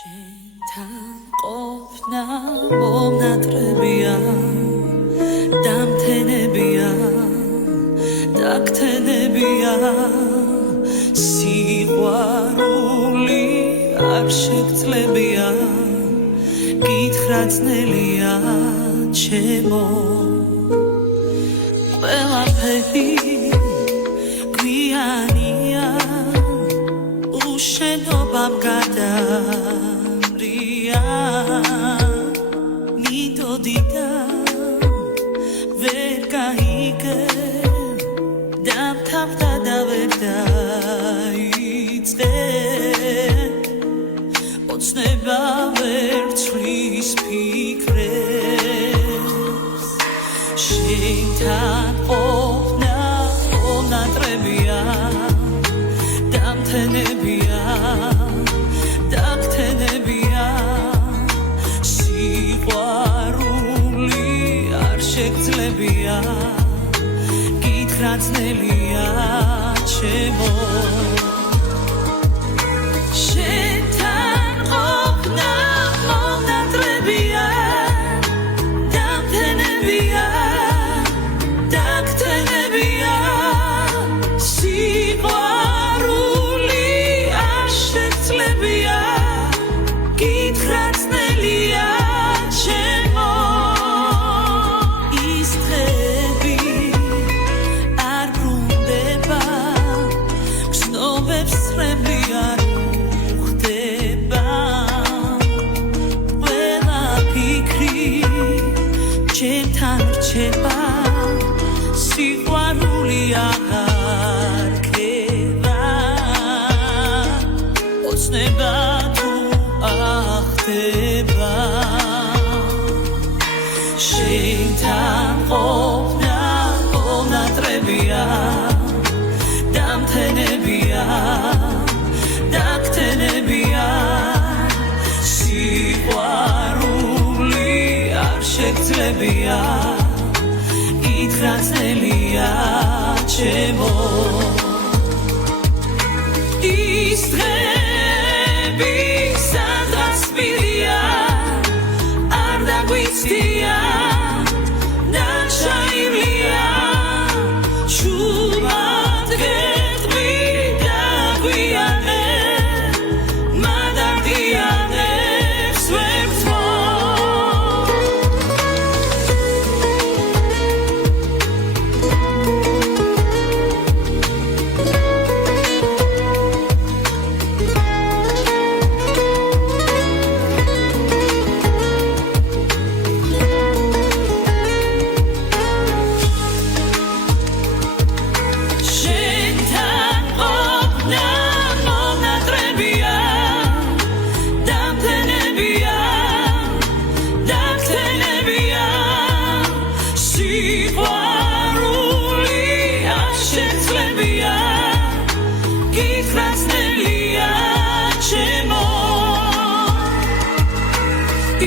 შენთან ყოფნა მომნატრებია დამთენებია დაგთენებია სიყვარული არ შეგწლებია გითხრა ძნელია ჩემო ყველაფერი გვიანია უშენობამ გადამრია მინდოდი და ვერ გაიგე დამთავრდა და ვერ დაიწყე ოცნება ვერ ცვლის ფიქრებს შენთან ყოფნა მომნატრებია დამთენებია დაგთენებია სიყვარული არ შეგძლებია გითხრა ძნელია ჩემო შენთან ყოფნა მომნატრებია დამთენებია დაგთენებია სიყვარული არ შეგძლებია გითხრა ძნელია ჩემო ის დღეები არ ბრუნდება გზნობებს წრემლი არ უხდება ყველა ფიქრი ჩემთან რჩება სიყვარული აღარ ქება ოცნება თუ ახდება შენთან ყოფნა მომნატრებია დამთენებია დაგთენებია სიყვარული არ შეგძლებია გითხრა ძნელია ჩემო ის დღეები სადღაც მიდია არ დაგვიცდია დაშაილია ჩუმად გეტყვი დაგვიანე მადარდიანებს ვერ ვთმო შენთან ყოფნა მომნატრებია დამთენებია დაგთენებია სიყვარული არ შეგძლებია გითხრა ძნელია ჩემო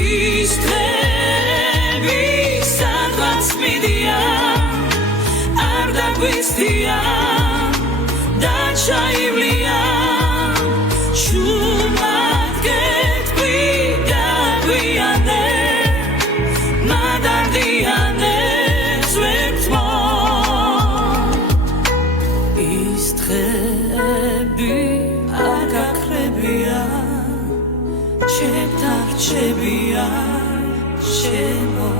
ის დღეები სადღაც მიდია არ დაგვიცდია დაჩაივლია ჩუმად გეტყვი დაგვიანე მადარდიანებს ვერ ვთმო ის დღეები არ გაქრებია ჩემთან რჩებია ჩემო